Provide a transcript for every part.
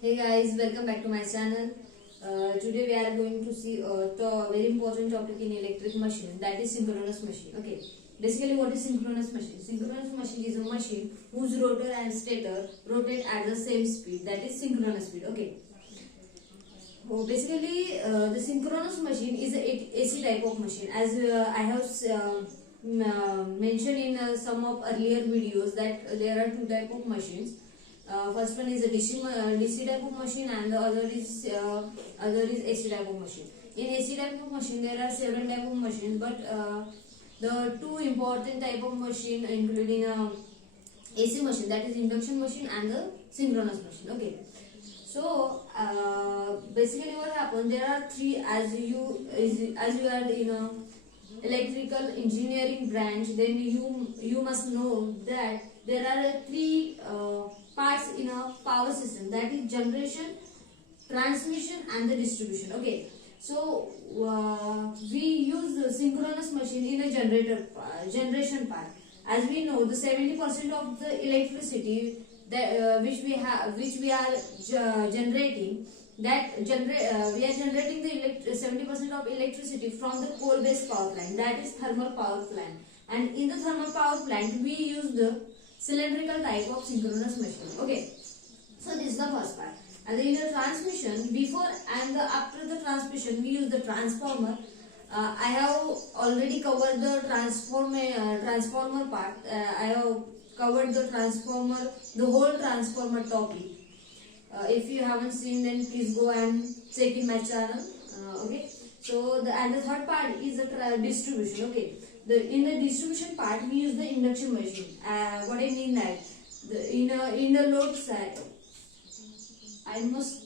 Hey guys, welcome back to my channel. Today we are going to see a very important topic in electric machine, that is synchronous machine. Okay, basically what is synchronous machine? Synchronous machine is a machine whose rotor and stator rotate at the same speed, that is synchronous speed. Okay, basically the synchronous machine is a AC type of machine, as I have mentioned in some of earlier videos that there are two type of machines. First one is a DC type of machine, and the other is AC type of machine. In AC type of machine there are several type of machines, but the two important type of machine including AC machine, that is induction machine, and the synchronous machine. Okay, so basically what happens, there are three, as you are in a electrical engineering branch, then you must know that there are three parts in a power system, that is generation, transmission, and the distribution. Okay, so we use the synchronous machine in a generation part. As we know, the 70% of the electricity that which we are generating, we are generating the 70% of electricity from the coal based power plant, that is thermal power plant. And in the thermal power plant we use the cylindrical type of synchronous machine. Okay, so this is the first part. And in the transmission, before and after the transmission, we use the transformer. I have already covered the transformer part. I have covered the whole transformer topic. If you haven't seen, then please go and check in my channel. Okay, so the third part is the distribution. Okay, in the distribution part we use the induction machine. What I mean that in the load side, I must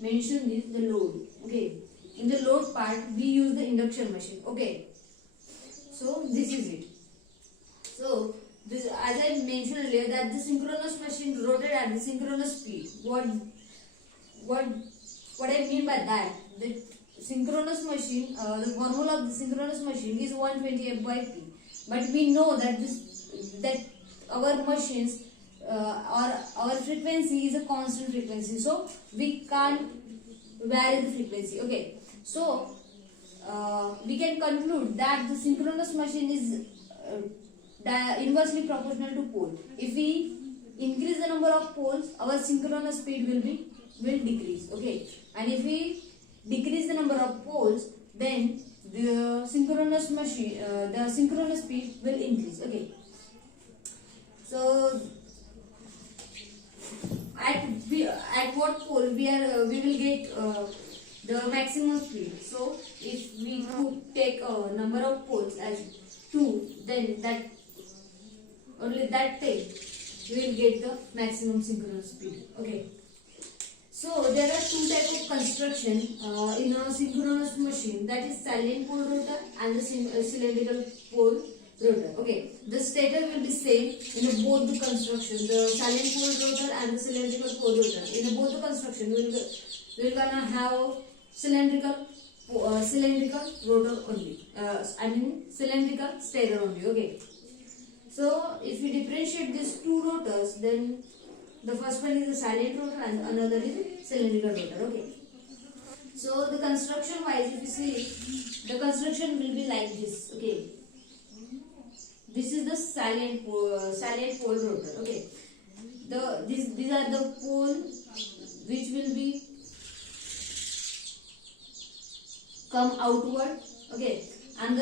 mention this, the load. Okay, in the load part we use the induction machine. Okay, so this is it. So this, as I mentioned earlier, that the synchronous machine rotated at the synchronous speed. What I mean by that? The synchronous machine, the formula of the synchronous machine is 120 F by P. But we know that that our machines our frequency is a constant frequency, so we can't vary the frequency. Okay, so we can conclude that the synchronous machine is inversely proportional to pole. If we increase the number of poles, our synchronous speed will decrease. Okay, and if we decrease the number of poles, then the synchronous speed will increase. Okay, so at what pole we will get the maximum speed. So if we could take a number of poles as 2, then only that time we will get the maximum synchronous speed. Okay, so there are two types of construction in a synchronous machine, that is salient pole rotor and the cylindrical pole rotor. Okay, the stator will be same in both the construction, the salient pole rotor and the cylindrical pole rotor. In both the construction we're gonna have cylindrical rotor only. I mean cylindrical stator only. Okay, so if we differentiate these two rotors, then the first one is the salient rotor and another is cylindrical rotor. Okay, so the construction wise, if you see, the construction will be like this. Okay, this is the salient pole rotor. Okay, these are the pole which will be come outward. Okay, and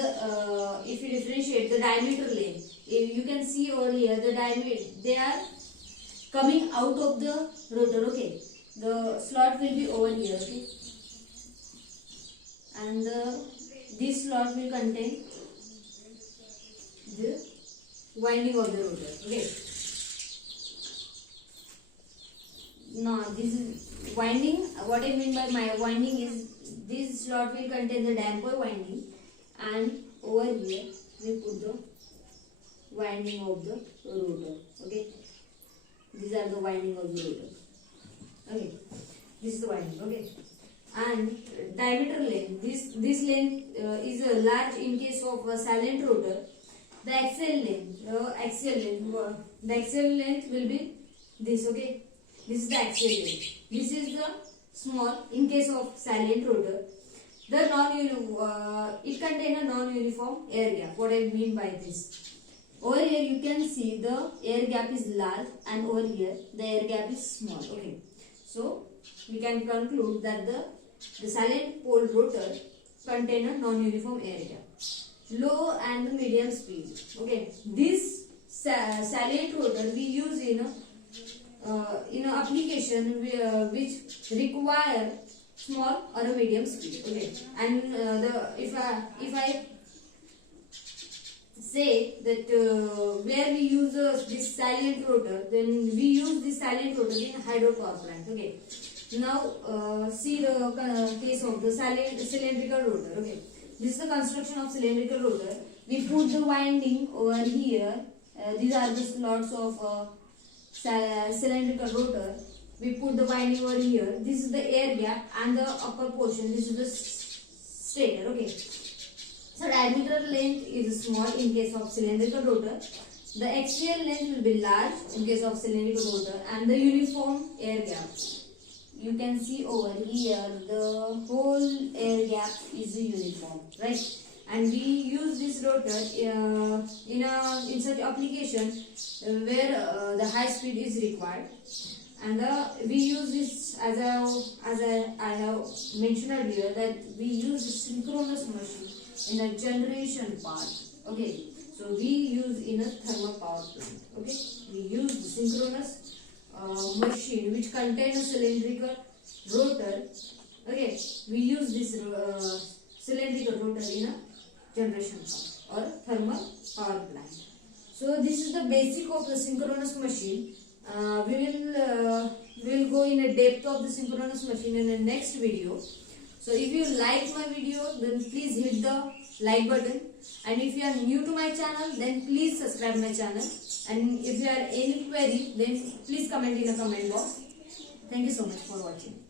if you differentiate the diameter length, you can see over here the diameter, they are coming out of the rotor. Okay, the slot will be over here. Okay, and this slot will contain the winding of the rotor. Okay, now this is winding. What I mean by my winding is this slot will contain the damper winding, and over here we put the winding of the rotor. Okay, these are the winding of the rotor. Okay, this is the winding. Okay, and diameter length, this length is large in case of a salient rotor. The axial length will be this. Okay, This is the axial length. This is the small. In case of silent rotor, the it contains a non-uniform air gap. What I mean by this? Over here you can see the air gap is large, and over here the air gap is small. Okay, so we can conclude that the silent pole rotor contain a non-uniform air gap. Low and medium speed. Okay, this silent rotor we use in a application which require small or a medium speed. Okay, and if I say that where we use this silent rotor, then we use this silent rotor in hydropower plant. Okay, now see the case of the cylindrical rotor. Okay, this is the construction of cylindrical rotor. We put the winding over here. These are the slots of cylindrical rotor. We put the winding over here. This is the air gap, and the upper portion, this is the stator. Okay, so diameter length is small in case of cylindrical rotor. The axial length will be large in case of cylindrical rotor, and the uniform air gap. You can see over here the whole air gap is uniform, right? And we use this rotor in such application where the high speed is required, and we use this as I have mentioned earlier, that we use the synchronous machine in a generation part. Okay, so we use in a thermal power plant. Okay, we use the synchronous machine which contains a cylindrical rotor. Okay, we use this cylindrical rotor in a generation plant or thermal power plant. So this is the basic of the synchronous machine. We will go in a depth of the synchronous machine in the next video. So if you like my video, then please hit the like button, and if you are new to my channel, then please subscribe my channel, and if you have any query, then please comment in the comment box. Thank you so much for watching.